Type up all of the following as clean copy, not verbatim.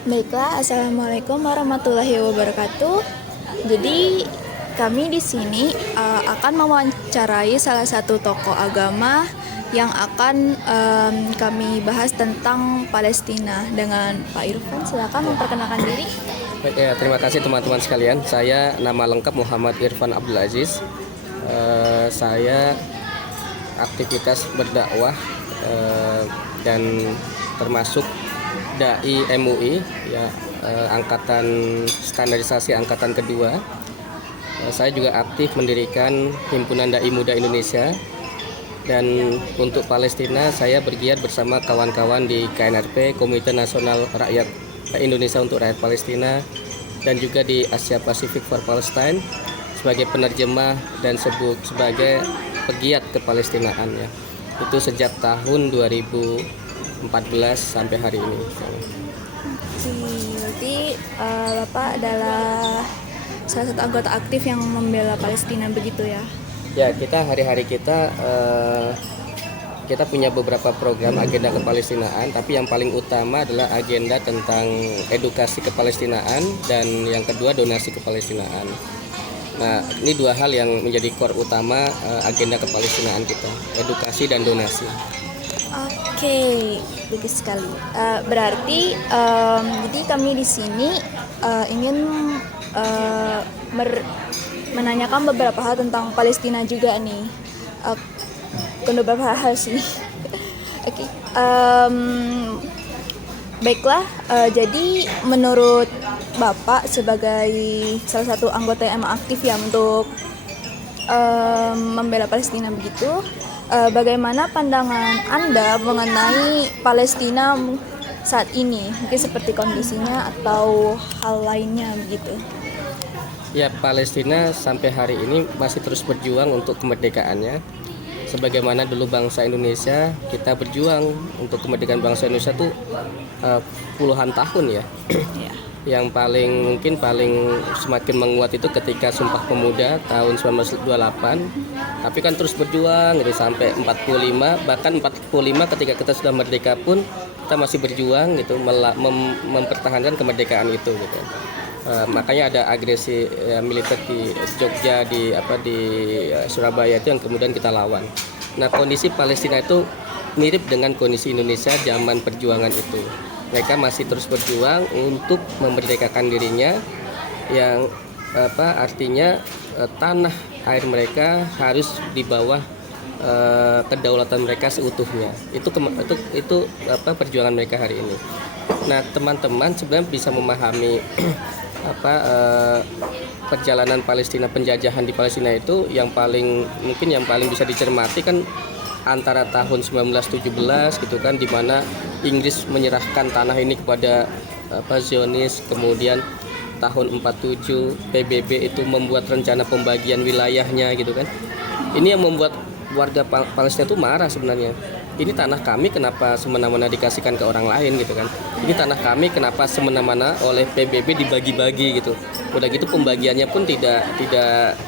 Baiklah, Assalamualaikum warahmatullahi wabarakatuh. Jadi kami di sini akan mewawancarai salah satu tokoh agama yang akan kami bahas tentang Palestina dengan Pak Irfan. Silakan memperkenalkan diri. Baik, ya, terima kasih teman-teman sekalian. Saya nama lengkap Muhammad Irfan Abdul Aziz. Saya aktivitas berdakwah dan termasuk dai MUI, ya, angkatan standarisasi angkatan kedua. Saya juga aktif mendirikan Himpunan Dai Muda Indonesia, dan untuk Palestina saya bergiat bersama kawan-kawan di KNRP, Komite Nasional Rakyat Indonesia untuk Rakyat Palestina, dan juga di Asia Pacific for Palestine sebagai penerjemah dan sebagai pegiat kepalestinaan, ya. Itu sejak tahun 2014 sampai hari ini. Berarti Bapak adalah salah satu anggota aktif yang membela Palestina begitu ya? Ya, kita hari-hari kita punya beberapa program agenda kepalestinaan, tapi yang paling utama adalah agenda tentang edukasi kepalestinaan dan yang kedua donasi kepalestinaan. Nah, ini dua hal yang menjadi core utama agenda kepalestinaan kita, edukasi dan donasi. Oke, bagus sekali. Berarti jadi kami di sini ingin menanyakan beberapa hal tentang Palestina juga nih. Beberapa hal sih. Oke. Baiklah. Jadi menurut Bapak sebagai salah satu anggota yang emang aktif ya untuk membela Palestina begitu, bagaimana pandangan Anda mengenai Palestina saat ini? Mungkin seperti kondisinya atau hal lainnya begitu. Ya, Palestina sampai hari ini masih terus berjuang untuk kemerdekaannya. Sebagaimana dulu bangsa Indonesia, kita berjuang untuk kemerdekaan bangsa Indonesia tuh puluhan tahun ya. Ya. Yang paling semakin menguat itu ketika Sumpah Pemuda tahun 1928. Tapi kan terus berjuang gitu sampai 45, bahkan 45 ketika kita sudah merdeka pun kita masih berjuang gitu mempertahankan kemerdekaan itu gitu. Makanya ada agresi militer di Jogja, di Surabaya itu yang kemudian kita lawan. Nah, kondisi Palestina itu mirip dengan kondisi Indonesia zaman perjuangan itu. Mereka masih terus berjuang untuk memerdekakan dirinya, yang artinya tanah air mereka harus di bawah kedaulatan mereka seutuhnya. Itu perjuangan mereka hari ini. Nah, teman-teman sebenarnya bisa memahami perjalanan Palestina, penjajahan di Palestina itu yang paling bisa dicermati kan antara tahun 1917 gitu kan, di mana Inggris menyerahkan tanah ini kepada Zionis, kemudian tahun 47 PBB itu membuat rencana pembagian wilayahnya gitu kan. Ini yang membuat warga Palestina itu marah sebenarnya. Ini tanah kami kenapa semena-mena dikasihkan ke orang lain gitu kan. Ini tanah kami kenapa semena-mena oleh PBB dibagi-bagi gitu. Udah gitu pembagiannya pun tidak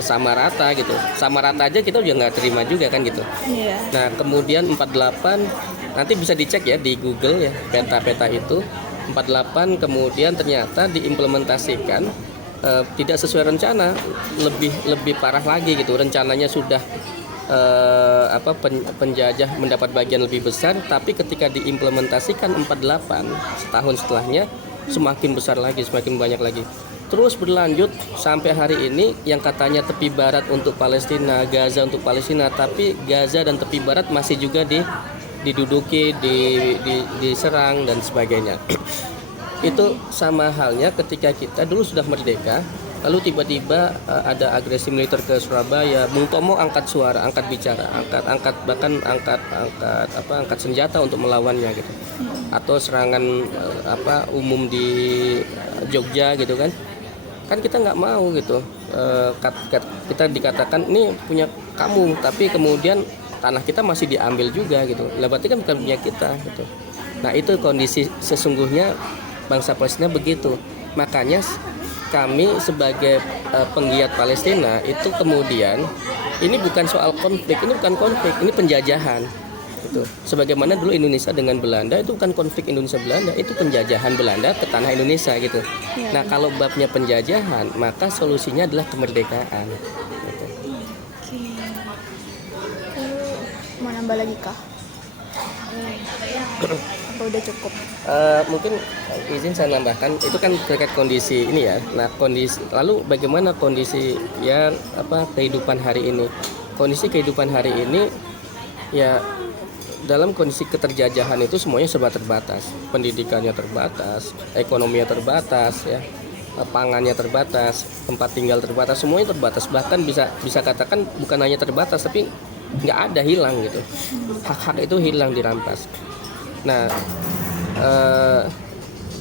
sama rata gitu. Sama rata aja kita juga nggak terima juga kan gitu. Yeah. Nah, kemudian 48 nanti bisa dicek ya di Google ya, peta-peta itu 48 kemudian ternyata diimplementasikan tidak sesuai rencana, lebih parah lagi gitu. Rencananya sudah penjajah mendapat bagian lebih besar, tapi ketika diimplementasikan 48 setahun setelahnya semakin besar lagi, semakin banyak lagi. Terus berlanjut sampai hari ini yang katanya tepi barat untuk Palestina, Gaza untuk Palestina, tapi Gaza dan tepi barat masih juga diduduki, diserang dan sebagainya. Itu sama halnya ketika kita dulu sudah merdeka, lalu tiba-tiba ada agresi militer ke Surabaya, Bung Tomo angkat suara, angkat bicara, angkat senjata untuk melawannya gitu. Atau serangan umum di Jogja gitu kan. Kan kita nggak mau gitu. Kita dikatakan ini punya kamu, tapi kemudian tanah kita masih diambil juga gitu. Lah berarti kan bukan punya kita gitu. Nah, itu kondisi sesungguhnya bangsa Palestina begitu. Makanya kami sebagai penggiat Palestina itu kemudian ini bukan soal konflik, ini bukan konflik, ini penjajahan. gitu. Sebagaimana dulu Indonesia dengan Belanda itu bukan konflik Indonesia Belanda, itu penjajahan Belanda ke tanah Indonesia gitu. Ya, Nah, kalau babnya penjajahan, maka solusinya adalah kemerdekaan. Gitu. Oke. Lalu mau nambah lagi kah? Apa udah cukup? Mungkin izin saya nambahkan, itu kan terkait kondisi ini ya. Nah, lalu bagaimana kondisi ya kehidupan hari ini? Kondisi kehidupan hari ini ya dalam kondisi keterjajahan itu semuanya serba terbatas. Pendidikannya terbatas, ekonominya terbatas ya. Pangannya terbatas, tempat tinggal terbatas, semuanya terbatas. Bahkan bisa katakan bukan hanya terbatas tapi nggak ada, hilang gitu. Hak-hak itu hilang, dirampas. Nah,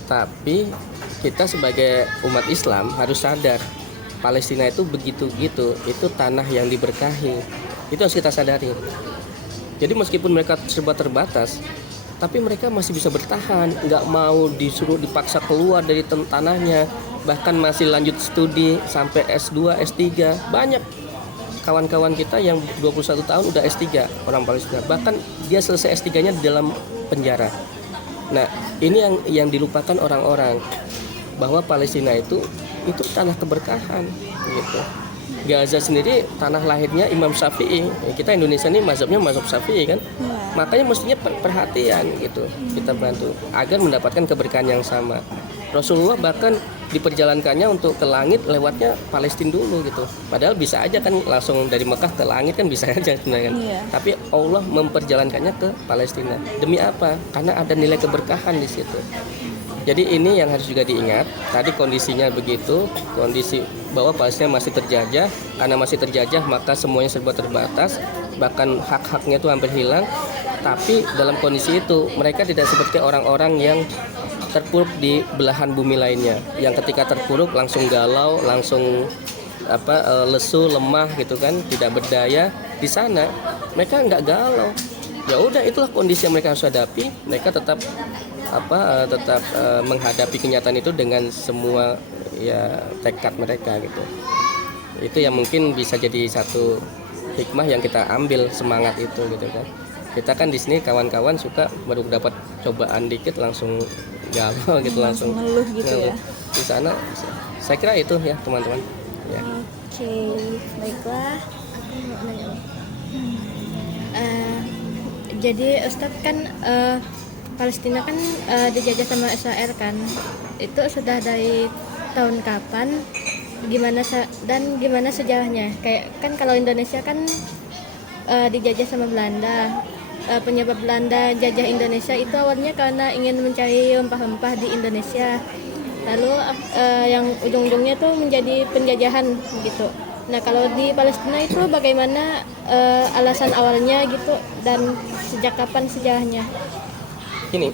tapi kita sebagai umat Islam harus sadar Palestina itu begitu gitu, itu tanah yang diberkahi. Itu harus kita sadari. Jadi meskipun mereka serba terbatas, tapi mereka masih bisa bertahan, nggak mau dipaksa keluar dari tanahnya, bahkan masih lanjut studi sampai S2, S3. Banyak kawan-kawan kita yang 21 tahun udah S3 orang Palestina, bahkan dia selesai S3-nya di dalam penjara. Nah, ini yang dilupakan orang-orang, bahwa Palestina itu tanah keberkahan gitu. Gaza sendiri tanah lahirnya Imam Syafi'i. Kita Indonesia ini mazhabnya mazhab Syafi'i kan. Makanya mestinya perhatian gitu. Kita bantu agar mendapatkan keberkahan yang sama. Rasulullah bahkan diperjalankannya untuk ke langit lewatnya Palestina dulu gitu. Padahal bisa aja kan langsung dari Mekah ke langit kan bisa aja sebenarnya kan. Tapi Allah memperjalankannya ke Palestina. Demi apa? Karena ada nilai keberkahan di situ. Jadi ini yang harus juga diingat. Tadi kondisinya begitu, kondisi bahwa Palestina masih terjajah. Karena masih terjajah maka semuanya serba terbatas, bahkan hak-haknya itu hampir hilang. Tapi dalam kondisi itu mereka tidak seperti orang-orang yang terpuruk di belahan bumi lainnya, yang ketika terpuruk langsung galau, langsung lesu, lemah gitu kan, tidak berdaya. Di sana mereka nggak galau. Ya udah, itulah kondisi yang mereka harus hadapi. Mereka tetap menghadapi kenyataan itu dengan semua ya tekad mereka gitu. Itu yang mungkin bisa jadi satu hikmah yang kita ambil, semangat itu gitu kan. Kita kan di sini kawan-kawan suka baru dapat cobaan dikit langsung galau gitu, langsung ngeluh gitu ya. Di sana saya kira itu ya teman-teman ya. Oke, baiklah. Aku mau nanya. Jadi Ustadz kan Palestina kan dijajah sama Israel kan, itu sudah dari tahun kapan, gimana sejarahnya? Kayak kan kalau Indonesia kan dijajah sama Belanda. Penyebab Belanda jajah Indonesia itu awalnya karena ingin mencari rempah-rempah di Indonesia, lalu yang ujung-ujungnya tuh menjadi penjajahan gitu. Nah, kalau di Palestina itu bagaimana alasan awalnya gitu, dan sejak kapan sejarahnya? Ini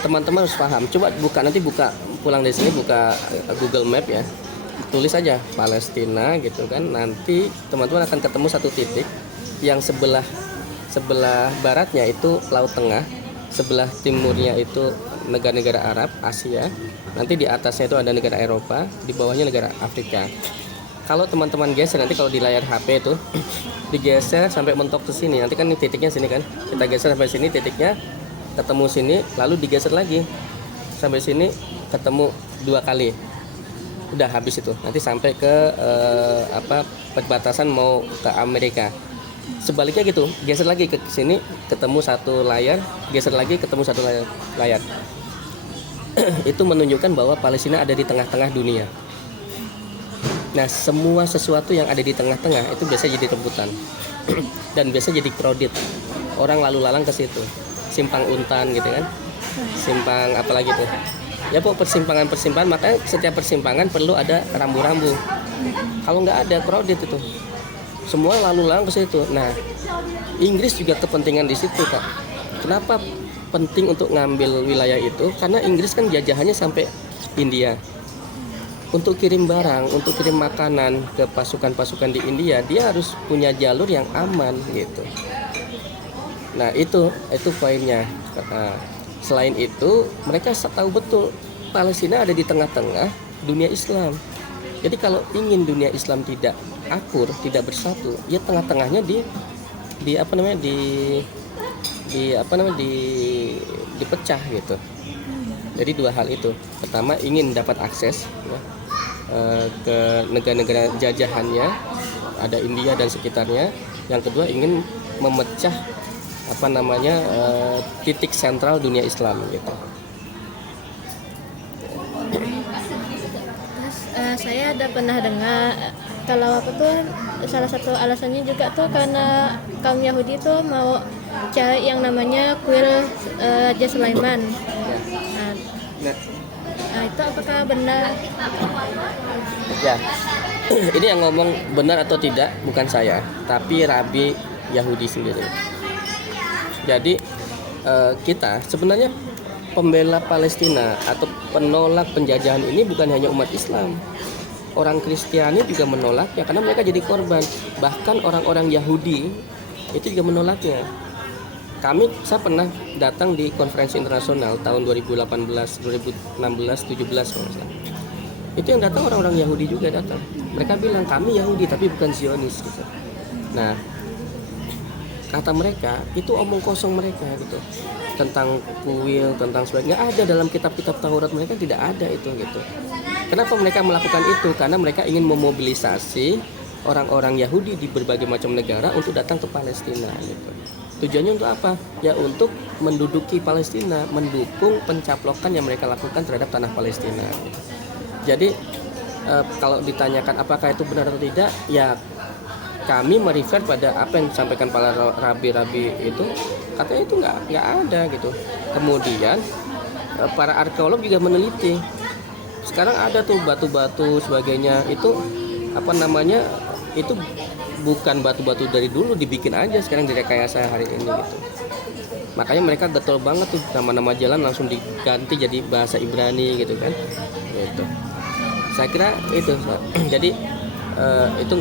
teman-teman harus paham. Coba buka pulang dari sini, buka Google Map ya, tulis aja Palestina gitu kan. Nanti teman-teman akan ketemu satu titik yang sebelah baratnya itu Laut Tengah, sebelah timurnya itu negara-negara Arab, Asia. Nanti di atasnya itu ada negara Eropa, di bawahnya negara Afrika. Kalau teman-teman geser nanti, kalau di layar HP itu digeser sampai mentok ke sini. Nanti kan titiknya sini kan. Kita geser sampai sini, titiknya ketemu sini, lalu digeser lagi sampai sini, ketemu 2 kali. Udah habis itu. Nanti sampai ke perbatasan mau ke Amerika. Sebaliknya gitu, geser lagi ke sini, ketemu satu layar, geser lagi ketemu satu layar. Itu menunjukkan bahwa Palestina ada di tengah-tengah dunia. Nah, semua sesuatu yang ada di tengah-tengah itu biasa jadi rebutan dan biasa jadi crowded. Orang lalu lalang ke situ, simpang untan gitu kan, simpang apalagi tuh. Ya pokok persimpangan, makanya setiap persimpangan perlu ada rambu-rambu. Kalau nggak ada, crowded itu, semua lalu lalang ke situ. Nah, Inggris juga kepentingan di situ, Kak. Kenapa penting untuk ngambil wilayah itu? Karena Inggris kan jajahannya sampai India. Untuk kirim barang, untuk kirim makanan ke pasukan-pasukan di India, dia harus punya jalur yang aman gitu. Nah, itu poinnya. Selain itu, mereka tahu betul Palestina ada di tengah-tengah dunia Islam. Jadi kalau ingin dunia Islam tidak akur, tidak bersatu, ya tengah-tengahnya di apa namanya di apa namanya dipecah gitu. Jadi dua hal itu. Pertama ingin dapat akses ya, ke negara-negara jajahannya, ada India dan sekitarnya. Yang kedua ingin memecah apa namanya titik sentral dunia Islam gitu. Terus saya ada pernah dengar kalau apa tuh salah satu alasannya juga tuh karena kaum Yahudi tuh mau cari yang namanya kuil Raja Sulaiman. Nah, Nah, nah, itu apakah benar? ya, ini yang ngomong benar atau tidak bukan saya, tapi Rabi Yahudi sendiri. Jadi kita sebenarnya pembela Palestina atau penolak penjajahan ini bukan hanya umat Islam. Orang Kristiani juga menolaknya karena mereka jadi korban. Bahkan orang-orang Yahudi itu juga menolaknya. Saya pernah datang di konferensi internasional tahun 2018, 2016, 17 kalau nggak salah. Itu yang datang orang-orang Yahudi juga datang. Mereka bilang kami Yahudi tapi bukan Zionis gitu. Nah, kata mereka itu omong kosong mereka gitu. Tentang kuil, tentang sebagainya nggak ada dalam kitab-kitab Taurat mereka, tidak ada itu gitu. Kenapa mereka melakukan itu? Karena mereka ingin memobilisasi orang-orang Yahudi di berbagai macam negara untuk datang ke Palestina gitu. Tujuannya untuk apa? Ya untuk menduduki Palestina, mendukung pencaplokan yang mereka lakukan terhadap tanah Palestina gitu. Jadi kalau ditanyakan apakah itu benar atau tidak, ya kami merefer pada apa yang disampaikan para rabi-rabi itu, katanya itu nggak ada gitu. Kemudian para arkeolog juga meneliti. Sekarang ada tuh batu-batu sebagainya itu apa namanya itu bukan batu-batu dari dulu, dibikin aja sekarang direkayasa hari ini gitu. Makanya mereka getol banget tuh nama-nama jalan langsung diganti jadi bahasa Ibrani gitu kan. Gitu. Saya kira itu. Jadi itu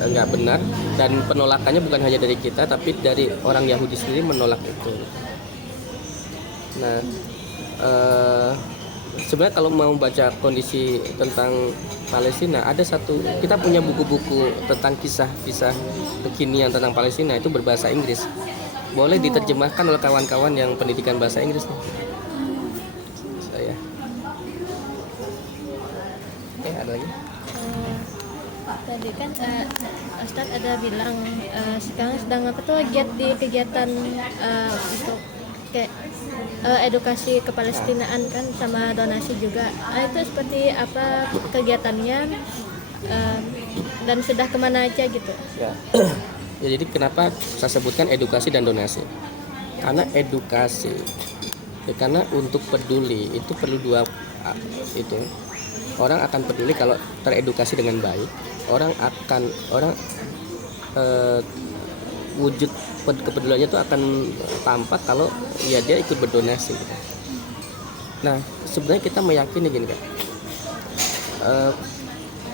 nggak benar dan penolakannya bukan hanya dari kita tapi dari orang Yahudi sendiri menolak itu. Nah, sebenarnya kalau mau baca kondisi tentang Palestina ada kita punya buku-buku tentang kisah-kisah kekinian tentang Palestina itu berbahasa Inggris. Boleh diterjemahkan oleh kawan-kawan yang pendidikan bahasa Inggris nih. Saya. Oke, ada lagi? Tadi kan Ustadz ada bilang sekarang sedang apa tuh giat di kegiatan untuk kayak edukasi kepalestinaan kan sama donasi juga. Itu seperti apa kegiatannya dan sudah kemana aja gitu? Ya. Ya, jadi kenapa saya sebutkan edukasi dan donasi? Karena edukasi, ya, karena untuk peduli itu perlu itu. Orang akan peduli kalau teredukasi dengan baik. Orang wujud kepeduliannya itu akan tampak kalau ya dia ikut berdonasi gitu. Nah sebenarnya kita meyakini gini kan,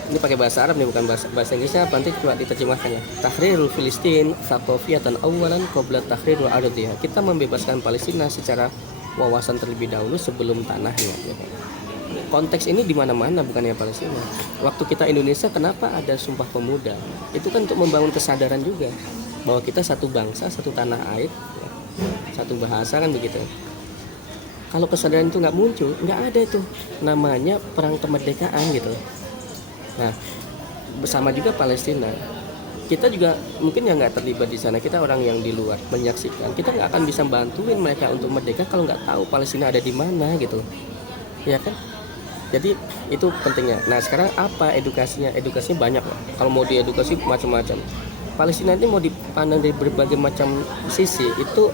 ini pakai bahasa Arab nih bukan bahasa Inggrisnya, nanti coba diterjemahkan ya. Tahrirul Filistin thaqafiyatan awalan qabla tahrirul ardiyah. Kita membebaskan Palestina secara wawasan terlebih dahulu sebelum tanahnya gitu. Konteks ini di mana-mana bukan hanya Palestina. Waktu kita Indonesia kenapa ada Sumpah Pemuda? Itu kan untuk membangun kesadaran juga bahwa kita satu bangsa, satu tanah air, ya, satu bahasa kan begitu. Kalau kesadaran itu nggak muncul, nggak ada itu namanya perang kemerdekaan gitu. Nah, bersama juga Palestina. Kita juga mungkin yang nggak terlibat di sana, kita orang yang di luar menyaksikan. Kita nggak akan bisa bantuin mereka untuk merdeka kalau nggak tahu Palestina ada di mana gitu, ya kan? Jadi itu pentingnya. Nah sekarang apa edukasinya? Edukasinya banyak loh. Kalau mau diedukasi macam-macam. Palestina ini mau dipandang dari berbagai macam sisi, itu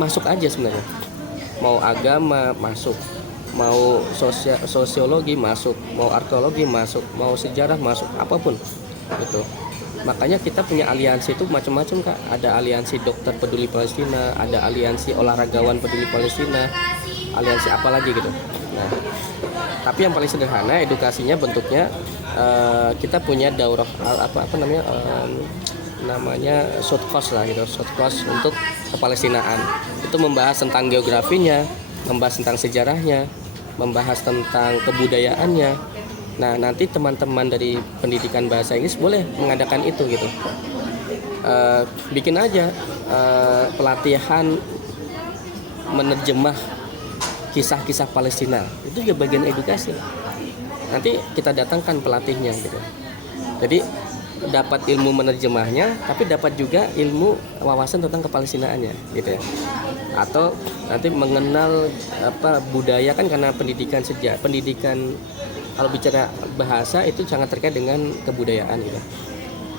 masuk aja sebenarnya. Mau agama masuk, mau sosiologi masuk, mau arkeologi masuk, mau sejarah masuk, apapun gitu. Makanya kita punya aliansi itu macam-macam Kak. Ada aliansi dokter peduli Palestina, ada aliansi olahragawan peduli Palestina, aliansi apa lagi gitu. Nah, tapi yang paling sederhana edukasinya bentuknya kita punya daurah namanya short course lah gitu, short course untuk kepalestinaan. Itu membahas tentang geografinya, membahas tentang sejarahnya, membahas tentang kebudayaannya. Nah, nanti teman-teman dari pendidikan bahasa Inggris boleh mengadakan itu gitu. bikin aja pelatihan menerjemah kisah-kisah Palestina. Itu juga bagian edukasi. Nanti kita datangkan pelatihnya gitu. Jadi dapat ilmu menerjemahnya, tapi dapat juga ilmu wawasan tentang kepalestinaannya gitu ya. Atau nanti mengenal budaya, kan karena pendidikan kalau bicara bahasa itu sangat terkait dengan kebudayaan gitu.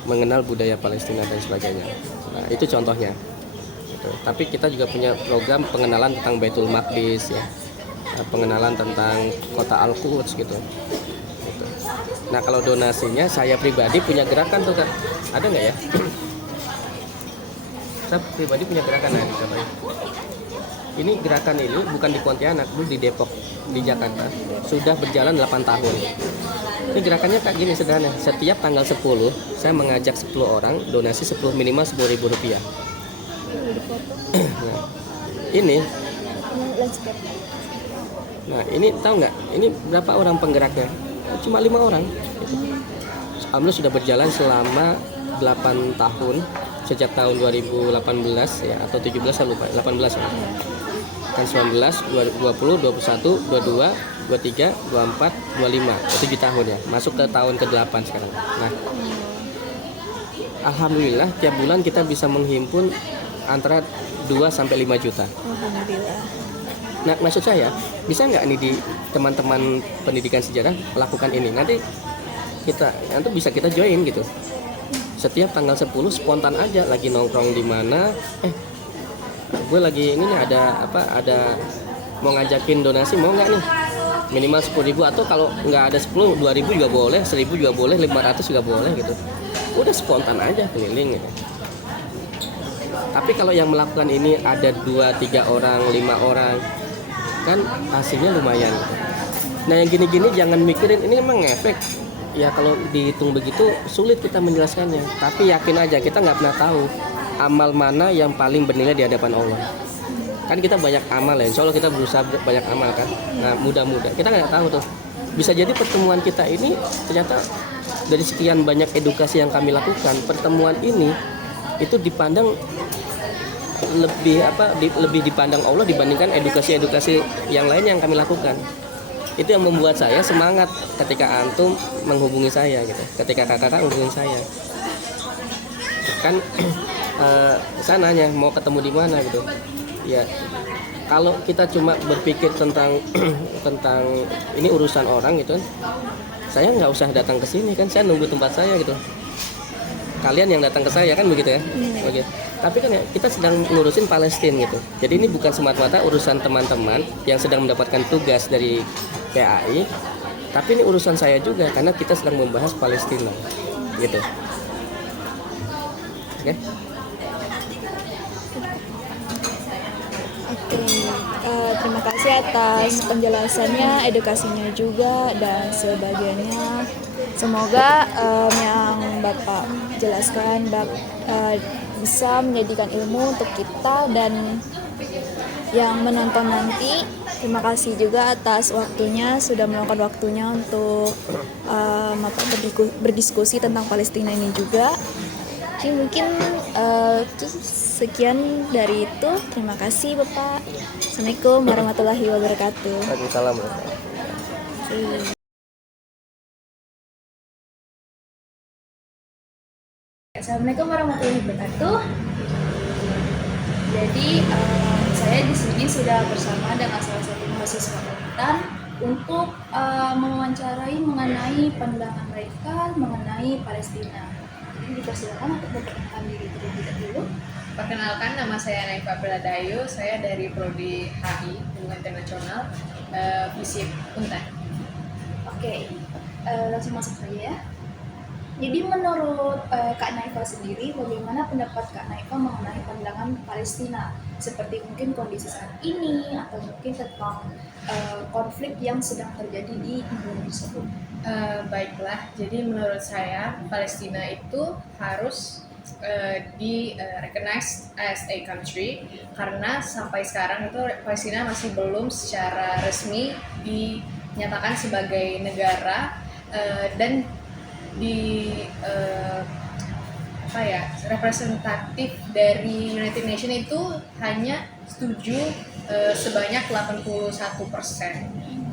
Mengenal budaya Palestina dan sebagainya. Nah, itu contohnya. Gitu. Tapi kita juga punya program pengenalan tentang Baitul Maqdis ya. Pengenalan tentang kota Al-Quds gitu. Nah, kalau donasinya saya pribadi punya gerakan tuh Kak. Ada nggak ya? Saya pribadi punya gerakan ya, ini gerakan ini bukan di Pontianak, dulu di Depok, di Jakarta. Sudah berjalan 8 tahun. Ini gerakannya kayak gini sederhana. Setiap tanggal 10 saya mengajak 10 orang donasi minimal 10.000 rupiah. Nah, ini tahu nggak? Ini berapa orang penggeraknya? Cuma 5 orang. Alhamdulillah sudah berjalan selama 8 tahun sejak tahun 2018 ya, atau 17 saya lupa, 18 ya. Kan 19, 20, 21, 22, 23, 24, 25, 7 tahun ya. Masuk ke tahun ke-8 sekarang. Nah, alhamdulillah tiap bulan kita bisa menghimpun antara 2 sampai 5 juta. Alhamdulillah. Nah, maksud saya, bisa nggak nih di teman-teman pendidikan sejarah lakukan ini? Nanti bisa kita join gitu. Setiap tanggal 10 spontan aja, lagi nongkrong di mana, gue lagi ini nih ada mau ngajakin donasi, mau nggak nih? Minimal 10.000, atau kalau nggak ada 10, 2.000 juga boleh, 1.000 juga boleh, 500 juga boleh gitu. Udah spontan aja keliling gitu. Tapi kalau yang melakukan ini ada 2, 3 orang, 5 orang, kan hasilnya lumayan. Nah, yang gini-gini jangan mikirin ini emang ngefek. Ya kalau dihitung begitu sulit kita menjelaskannya. Tapi yakin aja, kita nggak pernah tahu amal mana yang paling bernilai di hadapan Allah. Kan kita banyak amal ya, insya Allah kita berusaha banyak amal kan. Nah, mudah-mudahan kita nggak tahu tuh. Bisa jadi pertemuan kita ini ternyata dari sekian banyak edukasi yang kami lakukan, pertemuan ini itu dipandang lebih dipandang Allah dibandingkan edukasi-edukasi yang lain yang kami lakukan. Itu yang membuat saya semangat ketika antum menghubungi saya gitu, ketika kakak-kakak menghubungi saya kan. Saya nanya mau ketemu di mana gitu ya. Kalau kita cuma berpikir tentang ini urusan orang gitu, saya nggak usah datang ke sini kan, saya nunggu tempat saya gitu. Kalian yang datang ke saya kan begitu ya. Begitu. Tapi kan ya, kita sedang ngurusin Palestina gitu. Jadi ini bukan semata-mata urusan teman-teman yang sedang mendapatkan tugas dari PAI, tapi ini urusan saya juga karena kita sedang membahas Palestina gitu. Oke. Terima kasih atas penjelasannya, edukasinya juga dan sebagainya. Semoga yang Bapak jelaskan bisa menjadikan ilmu untuk kita dan yang menonton nanti. Terima kasih juga atas waktunya, sudah meluangkan waktunya untuk berdiskusi tentang Palestina ini juga. Oke, mungkin sekian dari itu. Terima kasih Bapak. Assalamualaikum warahmatullahi wabarakatuh. Waalaikumsalam. Assalamualaikum warahmatullahi wabarakatuh. Jadi saya di sini sudah bersama dengan salah satu mahasiswa Untan untuk mewawancarai mengenai pandangan mereka mengenai Palestina. Jadi dipersilakan untuk memperkenalkan diri terlebih dahulu. Perkenalkan, nama saya Naifa Pradayu, saya dari Prodi HI Hubungan Internasional, FISIP Untan. Oke, langsung masuk saja ya. Jadi menurut Kak Naifa sendiri, bagaimana pendapat Kak Naifa mengenai pandangan Palestina? Seperti mungkin kondisi saat ini, atau mungkin tentang konflik yang sedang terjadi di Indonesia. Baiklah, jadi menurut saya Palestina itu harus di recognized as a country, karena sampai sekarang itu Palestina masih belum secara resmi dinyatakan sebagai negara, dan representatif dari United Nations itu hanya setuju sebanyak 81%,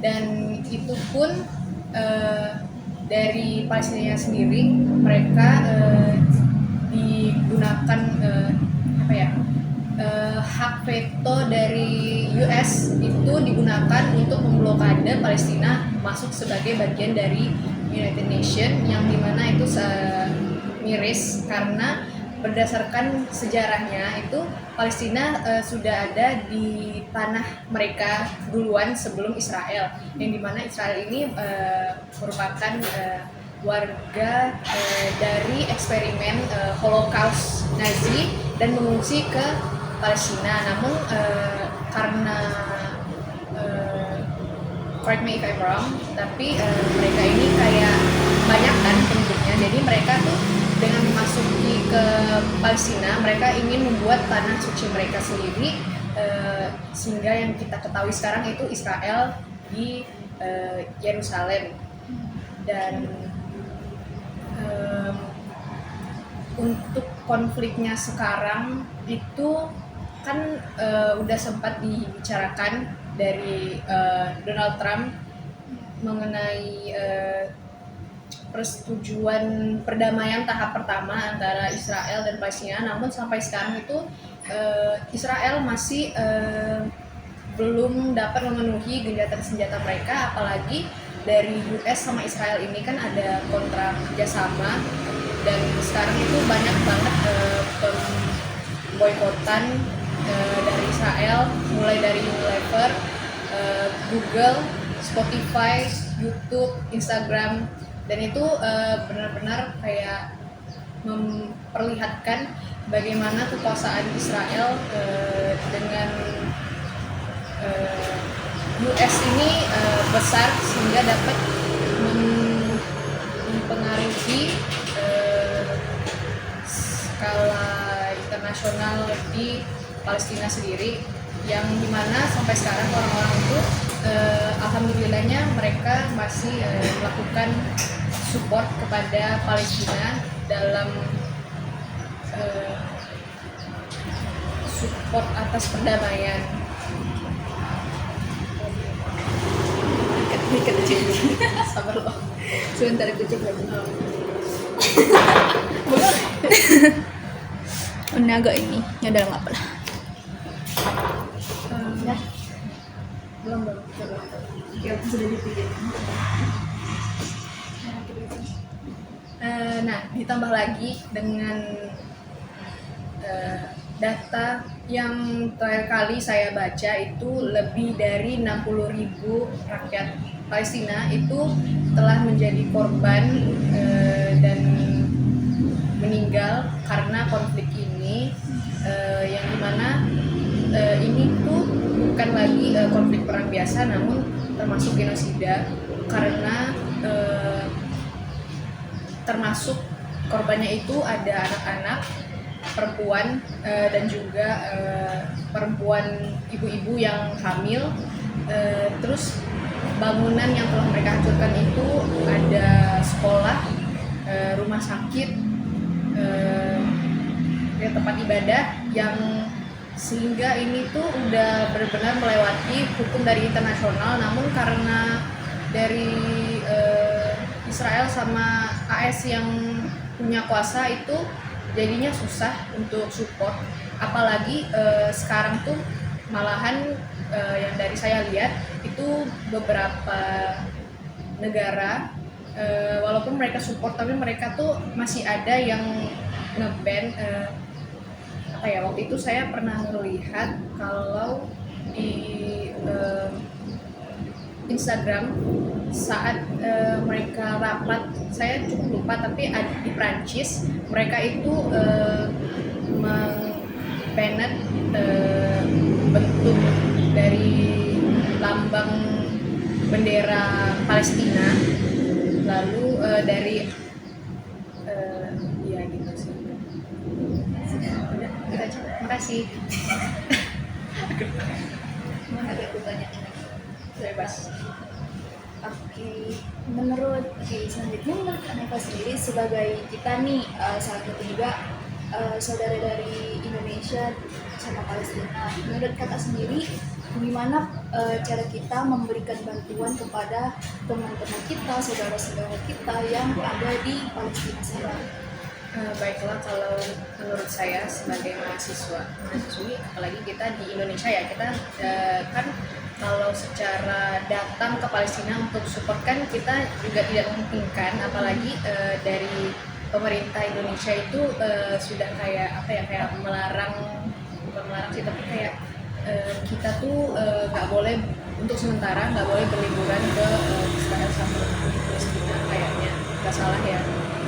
dan itu pun dari Palestina sendiri mereka digunakan hak veto dari US itu digunakan untuk memblokade Palestina masuk sebagai bagian dari United Nations, yang dimana itu miris karena berdasarkan sejarahnya itu Palestina sudah ada di tanah mereka duluan sebelum Israel, yang dimana Israel ini merupakan warga dari eksperimen Holocaust Nazi dan mengungsi ke Palestina. Namun karena correct me if I'm wrong, tapi mereka ini kayak banyak kan penduduknya, jadi mereka tuh dengan memasuki ke Palestina mereka ingin membuat tanah suci mereka sendiri, sehingga yang kita ketahui sekarang itu Israel di Yerusalem. Dan untuk konfliknya sekarang itu kan udah sempat dibicarakan dari Donald Trump mengenai persetujuan perdamaian tahap pertama antara Israel dan Palestina. Namun sampai sekarang itu Israel masih belum dapat memenuhi gencatan senjata mereka, apalagi dari US sama Israel ini kan ada kontrak kerjasama, dan sekarang itu banyak banget boykotan dari Israel, mulai dari Unilever, Google, Spotify, YouTube, Instagram, dan itu benar-benar kayak memperlihatkan bagaimana kekuasaan Israel dengan US ini besar sehingga dapat mempengaruhi skala internasional di Palestina sendiri, yang dimana sampai sekarang orang-orang itu alhamdulillahnya mereka masih melakukan support kepada Palestina dalam support atas perdamaian. Sabar loh, sebentar aku cek lagi. Ini agak ini, ya udah nggak apa lah. Belum. Ya, sudah dipikir. Nah, ditambah lagi dengan data yang terakhir kali saya baca itu lebih dari 60.000 rakyat Palestina itu telah menjadi korban dan meninggal karena konflik ini, yang dimana ini tuh bukan lagi konflik perang biasa, namun termasuk genosida, karena termasuk korbannya itu ada anak-anak, perempuan, dan juga perempuan ibu-ibu yang hamil. Terus bangunan yang telah mereka hancurkan itu ada sekolah, rumah sakit, tempat ibadah, yang sehingga ini tuh udah benar-benar melewati hukum dari internasional. Namun karena dari Israel sama AS yang punya kuasa itu jadinya susah untuk support, apalagi sekarang tuh malahan yang dari saya lihat itu beberapa negara walaupun mereka support tapi mereka tuh masih ada yang nge-ban. Waktu itu saya pernah melihat kalau di Instagram saat mereka rapat, saya cukup lupa tapi di Prancis mereka itu meng-banned bentuk dari lambang bendera Palestina, lalu dari ya gitu sih. Udah, makasih. Ada aku tanya Bebas. Oke, selanjutnya menurut Hanifah sendiri sebagai kita nih salah satu juga saudara dari Indonesia sama Palestina. Menurut kakak sendiri, gimana cara kita memberikan bantuan kepada teman-teman kita, saudara-saudara kita yang ada di Palestina sekarang? Baiklah, kalau menurut saya sebagai mahasiswi, apalagi kita di Indonesia ya, kita kan kalau secara datang ke Palestina untuk support kan kita juga tidak memungkinkan, apalagi dari pemerintah Indonesia itu sudah kayak apa ya, kayak bukan melarang sih, tapi kayak kita tuh nggak boleh untuk sementara nggak boleh berliburan ke Israel sama Palestina, kayaknya nggak salah ya,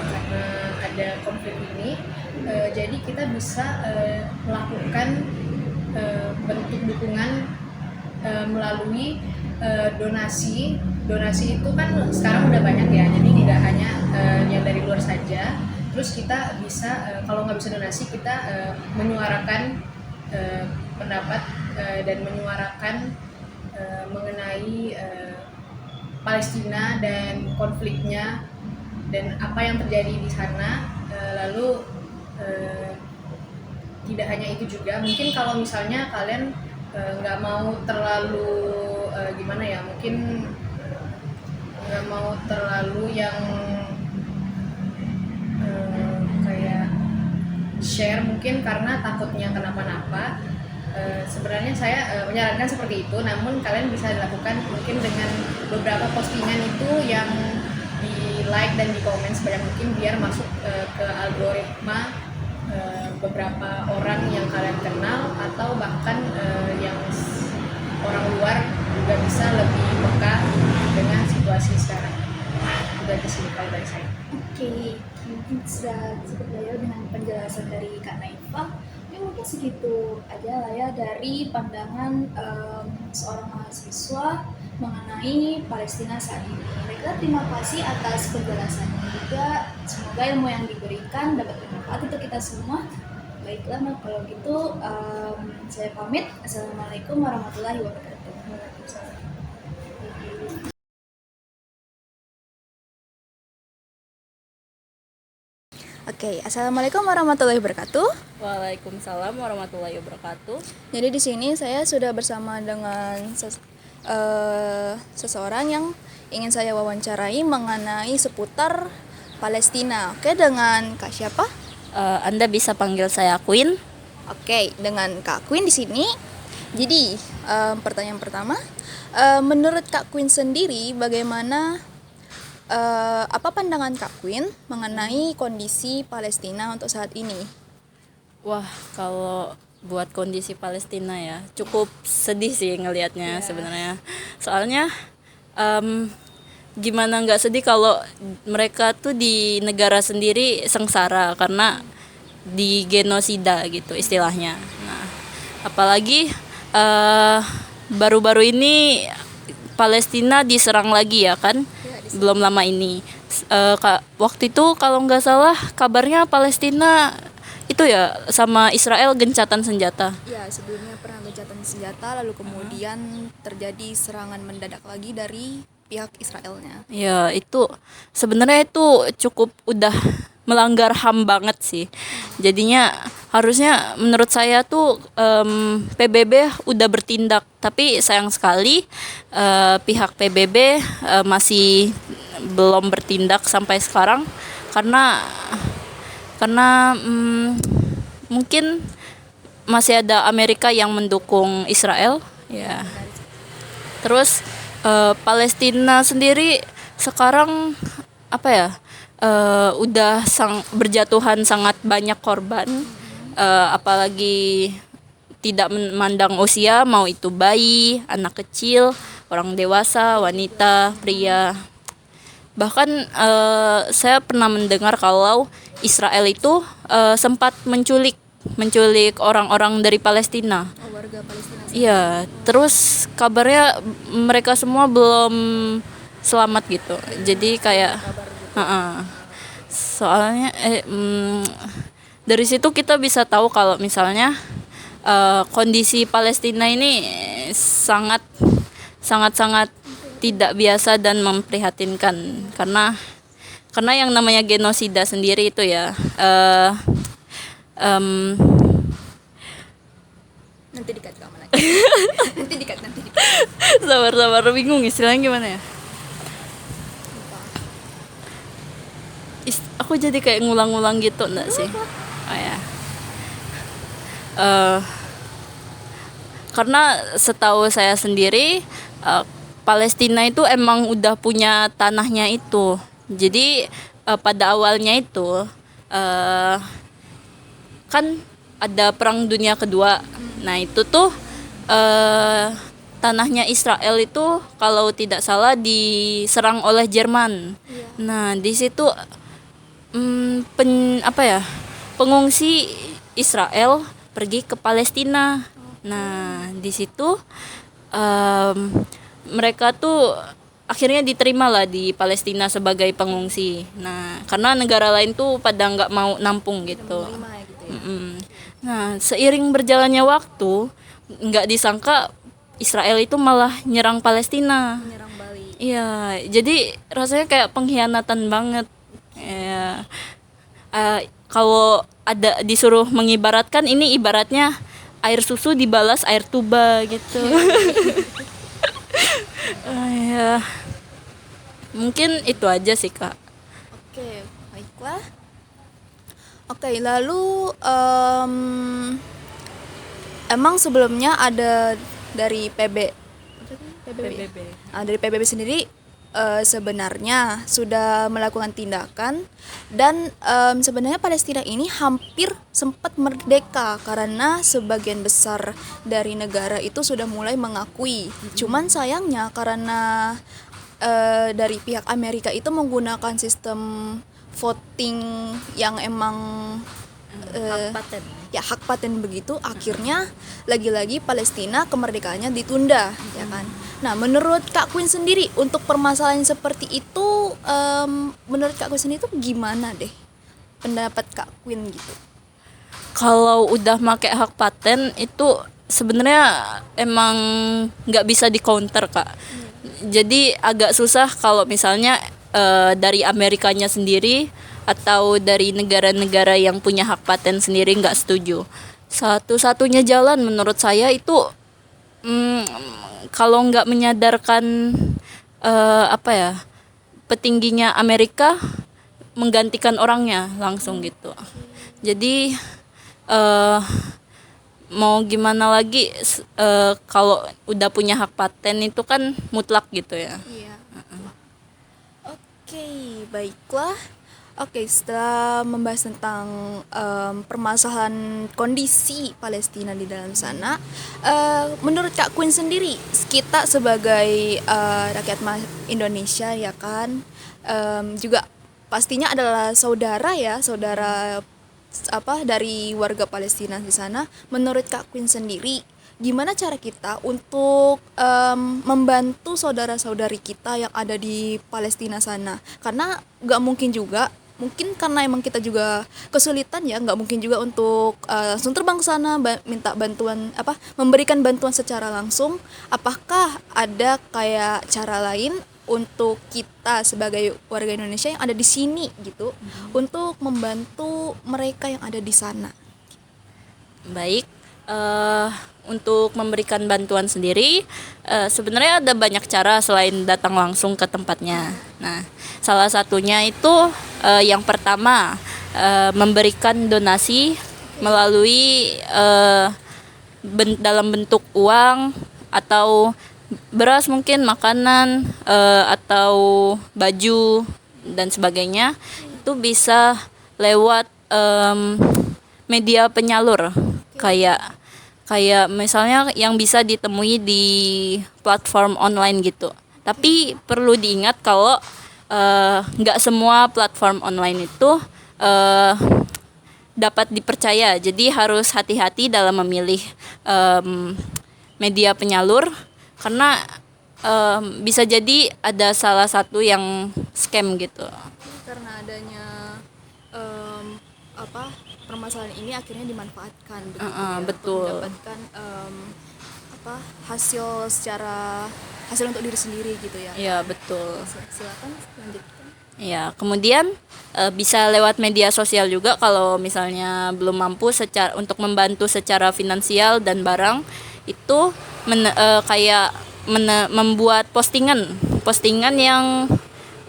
karena ada konflik ini. Jadi kita bisa melakukan bentuk dukungan melalui donasi itu kan sekarang udah banyak ya, jadi tidak hanya yang dari luar saja. Terus kita bisa kalau nggak bisa donasi, kita menyuarakan pendapat dan menyuarakan mengenai Palestina dan konfliknya dan apa yang terjadi di sana. Lalu tidak hanya itu juga, mungkin kalau misalnya kalian nggak mau terlalu gimana ya, mungkin nggak mau terlalu yang kayak share mungkin karena takutnya kenapa-napa. Sebenarnya saya menyarankan seperti itu, namun kalian bisa dilakukan mungkin dengan beberapa postingan itu yang di like dan di komen sebanyak mungkin biar masuk ke algoritma beberapa orang yang kalian kenal, atau bahkan yang orang luar juga bisa lebih peka dengan situasi sekarang. Udah di sini kalau dari saya. Oke, mungkin sudah cukup lah ya dengan penjelasan dari Kak Naifa. Ini mungkin segitu aja lah ya dari pandangan seorang mahasiswa mengenai Palestina saat ini. Baiklah, terima kasih atas penjelasannya juga. Semoga ilmu yang diberikan dapat bermanfaat untuk kita semua. Baiklah, nah kalau gitu saya pamit. Assalamualaikum warahmatullahi wabarakatuh. Oke, assalamualaikum warahmatullahi wabarakatuh. Waalaikumsalam warahmatullahi wabarakatuh. Jadi di sini saya sudah bersama dengan seseorang yang ingin saya wawancarai mengenai seputar Palestina. Oke, dengan Kak siapa? Anda bisa panggil saya Queen. Oke, dengan Kak Queen di sini. Jadi pertanyaan pertama, menurut Kak Queen sendiri bagaimana? Apa pandangan Kak Queen mengenai kondisi Palestina untuk saat ini? Wah, kalau buat kondisi Palestina ya cukup sedih sih ngelihatnya sebenarnya. Soalnya gimana nggak sedih kalau mereka tuh di negara sendiri sengsara karena di genosida gitu istilahnya. Nah, apalagi baru-baru ini Palestina diserang lagi ya kan? Belum lama ini waktu itu kalau nggak salah kabarnya Palestina itu ya sama Israel gencatan senjata. Ya, sebelumnya pernah gencatan senjata, lalu kemudian terjadi serangan mendadak lagi dari pihak Israelnya. Ya, itu sebenarnya itu cukup udah melanggar HAM banget sih. Jadinya harusnya menurut saya tuh PBB udah bertindak, tapi sayang sekali pihak PBB masih belum bertindak sampai sekarang karena mungkin masih ada Amerika yang mendukung Israel ya. Terus Palestina sendiri sekarang apa ya, udah berjatuhan sangat banyak korban, apalagi tidak memandang usia, mau itu bayi, anak kecil, orang dewasa, wanita, pria. Bahkan saya pernah mendengar kalau Israel itu sempat menculik orang-orang dari Palestina. Warga Palestina. Iya, terus kabarnya mereka semua belum selamat gitu. Jadi kayak soalnya dari situ kita bisa tahu kalau misalnya kondisi Palestina ini sangat tidak biasa dan memprihatinkan karena yang namanya genosida sendiri itu ya em, Nanti dikat kamu lagi. nanti dikat. sabar bingung istilahnya gimana ya. Aku jadi kayak ngulang-ngulang gitu enggak sih? Oh ya. Eh, karena setahu saya sendiri Palestina itu emang udah punya tanahnya itu. Jadi pada awalnya itu eh, kan ada Perang Dunia Kedua. Nah itu tuh tanahnya Israel itu kalau tidak salah diserang oleh Jerman. Nah di situ pengungsi Israel pergi ke Palestina. Nah di situ mereka tuh akhirnya diterima lah di Palestina sebagai pengungsi. Nah karena negara lain tuh pada nggak mau nampung gitu. Mm-mm. Nah seiring berjalannya waktu nggak disangka Israel itu malah nyerang Palestina. Menyerang Bali. Iya, jadi rasanya kayak pengkhianatan banget. Ya, kalau ada disuruh mengibaratkan ini ibaratnya air susu dibalas air tuba gitu. Ya, mungkin itu aja sih Kak. Oke, baiklah. Oke, lalu emang sebelumnya ada dari PBB. Dari PBB sendiri sebenarnya sudah melakukan tindakan dan sebenarnya Palestina ini hampir sempat merdeka karena sebagian besar dari negara itu sudah mulai mengakui. Cuman sayangnya karena dari pihak Amerika itu menggunakan sistem voting yang emang hak paten begitu, akhirnya lagi-lagi Palestina kemerdekaannya ditunda, ya kan. Nah menurut Kak Queen sendiri untuk permasalahan seperti itu, menurut Kak Queen sendiri itu gimana deh pendapat Kak Queen gitu? Kalau udah make hak paten itu sebenarnya emang nggak bisa di counter Kak. Jadi agak susah kalau misalnya dari Amerikanya sendiri atau dari negara-negara yang punya hak paten sendiri nggak setuju. Satu-satunya jalan menurut saya itu kalau nggak menyadarkan petingginya Amerika menggantikan orangnya langsung gitu. Jadi mau gimana lagi kalau udah punya hak paten itu kan mutlak gitu ya. Iya. Oke, baiklah. Oke, setelah membahas tentang permasalahan kondisi Palestina di dalam sana, menurut Kak Queen sendiri, kita sebagai rakyat Indonesia ya kan, juga pastinya adalah saudara dari warga Palestina di sana. Menurut Kak Queen sendiri, gimana cara kita untuk membantu saudara-saudari kita yang ada di Palestina sana? Karena nggak mungkin juga, mungkin karena emang kita juga kesulitan ya, nggak mungkin juga untuk langsung terbang ke sana minta bantuan memberikan bantuan secara langsung. Apakah ada kayak cara lain untuk kita sebagai warga Indonesia yang ada di sini gitu untuk membantu mereka yang ada di sana? Baik, untuk memberikan bantuan sendiri sebenarnya ada banyak cara selain datang langsung ke tempatnya. Nah, salah satunya itu yang pertama memberikan donasi melalui dalam bentuk uang atau beras, mungkin makanan atau baju dan sebagainya. Itu bisa lewat media penyalur kayak misalnya yang bisa ditemui di platform online gitu. Tapi perlu diingat kalau nggak semua platform online itu dapat dipercaya. Jadi harus hati-hati dalam memilih media penyalur karena bisa jadi ada salah satu yang scam gitu. Karena adanya permasalahan ini akhirnya dimanfaatkan begitu ya, betul. untuk mendapatkan hasil untuk diri sendiri gitu ya. Iya betul. Silakan lanjutkan. Ya, kemudian bisa lewat media sosial juga kalau misalnya belum mampu secara untuk membantu secara finansial dan barang itu kayak membuat postingan yang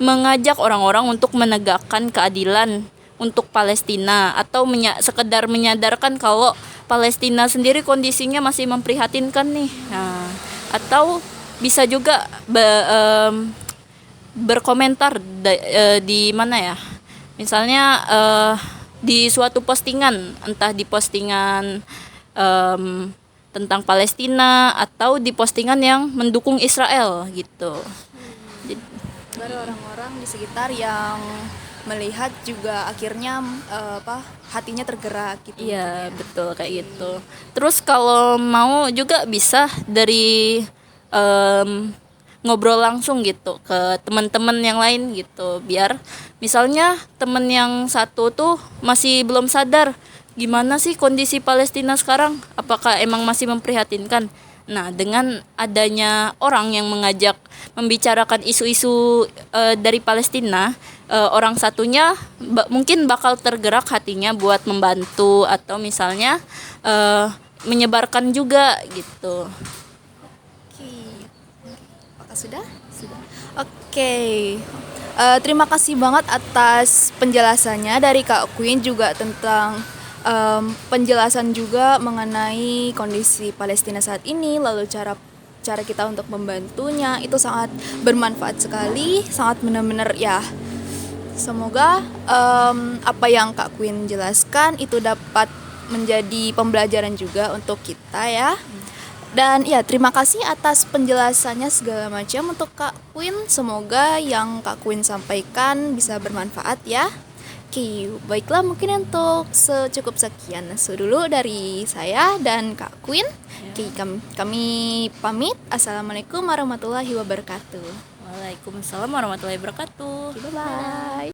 mengajak orang-orang untuk menegakkan keadilan untuk Palestina atau sekedar menyadarkan kalau Palestina sendiri kondisinya masih memprihatinkan nih. Nah, atau bisa juga berkomentar di mana ya? Misalnya di suatu postingan, entah di postingan tentang Palestina atau di postingan yang mendukung Israel gitu. Baru orang-orang di sekitar yang melihat juga akhirnya hatinya tergerak gitu. Iya, betul kayak gitu. Terus kalau mau juga bisa dari ngobrol langsung gitu ke teman-teman yang lain gitu. Biar misalnya teman yang satu tuh masih belum sadar gimana sih kondisi Palestina sekarang? Apakah emang masih memprihatinkan? Nah, dengan adanya orang yang mengajak membicarakan isu-isu dari Palestina, orang satunya mungkin bakal tergerak hatinya buat membantu atau misalnya menyebarkan juga gitu. Oke. Apakah sudah? Sudah. Oke. Terima kasih banget atas penjelasannya dari Kak Queen juga tentang penjelasan juga mengenai kondisi Palestina saat ini, lalu cara kita untuk membantunya itu sangat bermanfaat sekali, sangat benar-benar ya. Semoga apa yang Kak Queen jelaskan itu dapat menjadi pembelajaran juga untuk kita ya. Dan ya, terima kasih atas penjelasannya segala macam untuk Kak Queen. Semoga yang Kak Queen sampaikan bisa bermanfaat ya. Oke, baiklah mungkin untuk secukup sekian dulu dari saya dan Kak Queen. Oke, kami pamit. Assalamualaikum warahmatullahi wabarakatuh. Waalaikumsalam warahmatullahi wabarakatuh. Bye-bye.